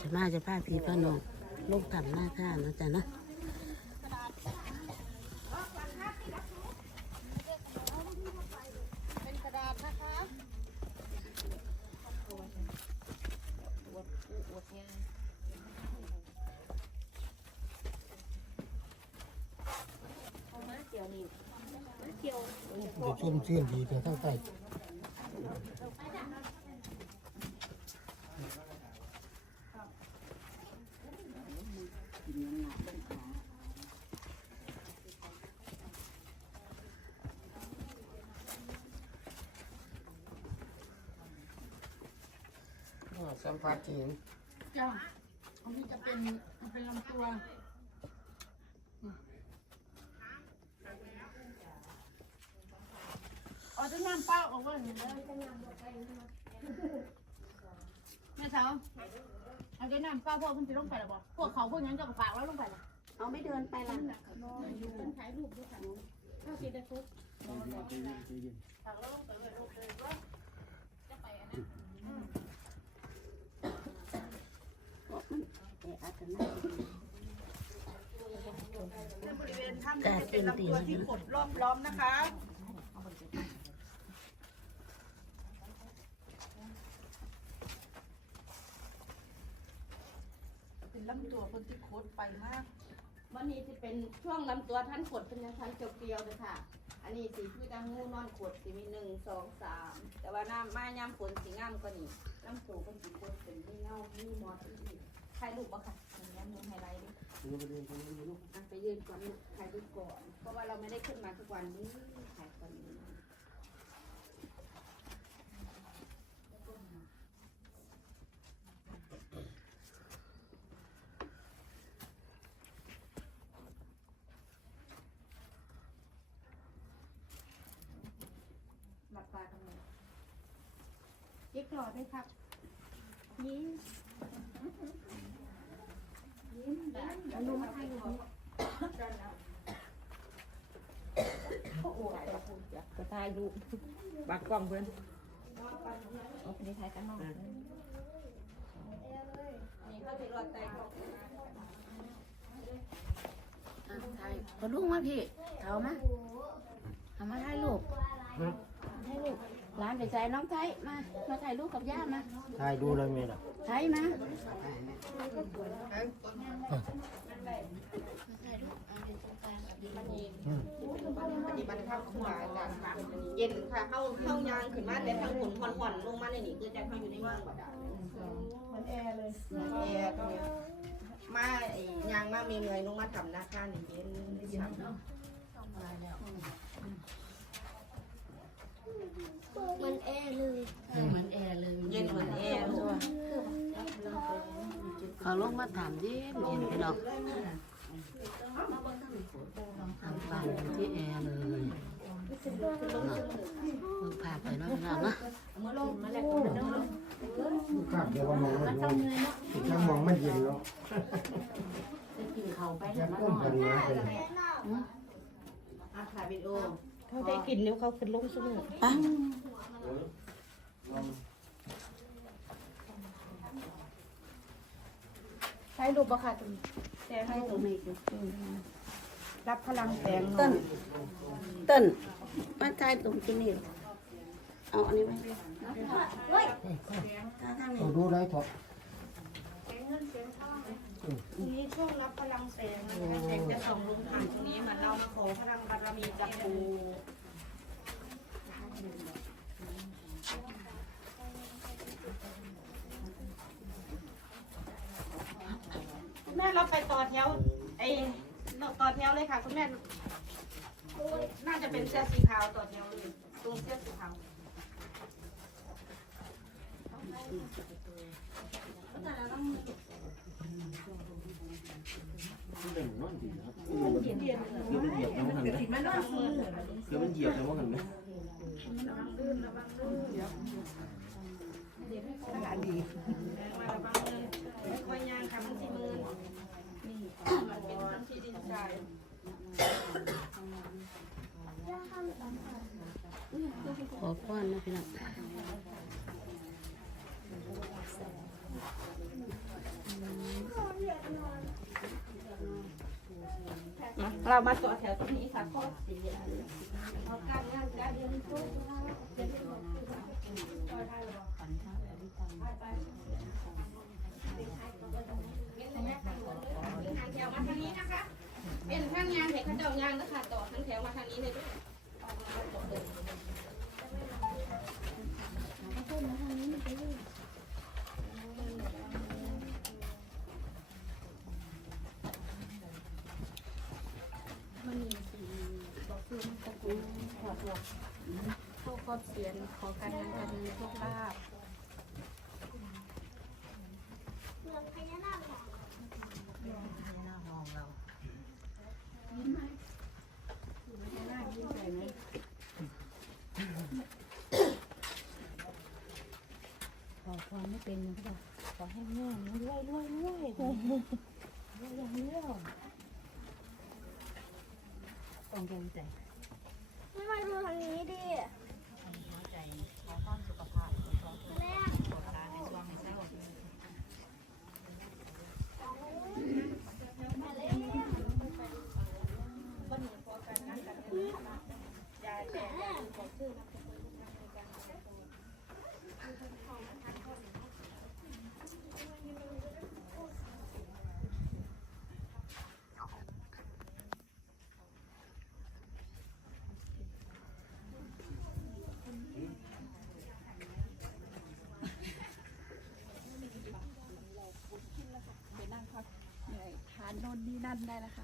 จะมาจะพาพี่พ่อน้องลูกทำหน้าท่านะจ๊ะเนาะเป็นกระดาษนะคะเอามาเกี่ยวนี่มาเกี่ยวจะชุ่มชื่นดีแต่ทั้งใต้ สัมผัสถึงจ้าอันนี้จะเป็นมันเป็นลำตัวเอาจะน้ำเปล่าออกมาหนึ่งเลยแม่สาวเอาจะน้ำเปล่าพวกคุณจะลงไปหรือเปล่าพวกเขาพวกนั้นจะฝากแล้วลงไปหรอเอาไม่เดินไปละเป็นถ่ายรูปด้วยค่ะถ้าคิดได้ทุกฝากแล้วลงไปเลยลงไปเลยว่าจะไปอันนั้น บริเวณถ้ำจะเป็นลำตัวที่ขดรอบล้อมนะคะเป็นลำตัวคนที่โคดไปมาก วันนี้จะเป็นช่วงลำตัวท่านขดเป็นยังทันเกียวๆเลยค่ะ อันนี้สีคือดังงูนอนขดสีมีหนึ่งสองสามแต่ว่าน้ำมายำฝนสีงามกว่านี้น้ำสูงเป็นสีขดเป็นมีเงามีมอสอีก ถ่ายรูปปะค่ะอย่างนี้มือไฮไลท์ดิอะไปยืนก่อนลูกถ่ายรูปก่อน เพราะว่าเราไม่ได้ขึ้นมาทุกวันนี้ถ่ายก่อนนี้หลับตาทำไมเย็กหลอดด้วยครับยิ้มยิ้มแบบอนุมาให้ดูโอ้โหแต่ละคนจะ กระตายดูบักกล้องเพื่อนโอเคถ่ายกันนอยนี่ก็จะรอดใจของพอลูกมาพี่เอามาเอามาให้ลูกให้ลูก ร้านไปใจน้องไทยมา มาถ่ายรูปกับย่ามาถ่ายดูเลยเมย์ล่ะไทยมาปฏิบัติธรรมครูบาอาจารย์ค่ะเย็นค่ะเข้าเข้ายางขึ้นมาแต่ทางหุ่นห่อนๆลงมาในนี่คือจะเข้าอยู่ในเมืองบาดาลเหมือนแอร์เลยแอร์ก็มาไอ้ยางมามีเงยลงมาทำหน้าข้างนี่เย็นฉ่ำ เหมือนแอร์เลยเหมือนแอร์เลย เย็นเหมือนแอร์ลูก เขา ลงมาถามเย็นเย็นพี่น้องทำฟันอยู่ที่แอร์เลยเนาะเพิ่งพาไปเนาะพี่น้องเนาะครับเดี๋ยวว่ามองมันร้อนจังมองไม่เย็นแล้วไปกินเขาไปจะต้มกันนะเลยอะถ่ายวิดีโอเขาได้กลิ่นนิ้วเขาขึ้นลงสมุนปะ ใช้รูปปะค่ะคุณแต่ให้ตรงนี้คือรับพลังแสงเต้นเต้นมาถ่ายตรงที่นี่เอาอันนี้ไว้ถ้าทางต้อนี้งดูได้ถอดทีนี้ช่วงรับพลังแสงนะให้แสงจะส่องลงผ่านตรงนี้เหมือนเรามาขอพลังบารมีจากปู่ คุณแม่เราไปต่อแถวไอ้ต่อแถวเลยค่ะ คุณแม่ น่าจะเป็นเสื้อสีขาวต่อแถวเลยตรงเสื้อสีขาวคือมันเหยียบแล้วว่ากันไหมมาระวังเลยคอยยางค่ะมันสีมืันนะพี่น้องเรามาต่อแถวตรงนี้สักข้อสี่อการงานการเรียนรู้เป็นทางงานเด็นเขาเจ้างานก็ค่ะต่อทางแถวมาทางนี้เลย ขอบอกเข้าครอบเสียนขอการงานการเงินโชคลาภขอความไม่เป็นนะพี่ขอให้แม่รวยรวยรวยรวยอย่างเดียวต้องเดินใจ ไม่มาดูทางนี้ดิ หัวใจขอความสุขภาพขอความสุข แม่ ขอการในช่วงในเช้า ทานโน่นนี่นั่น ได้แล้วค่ะ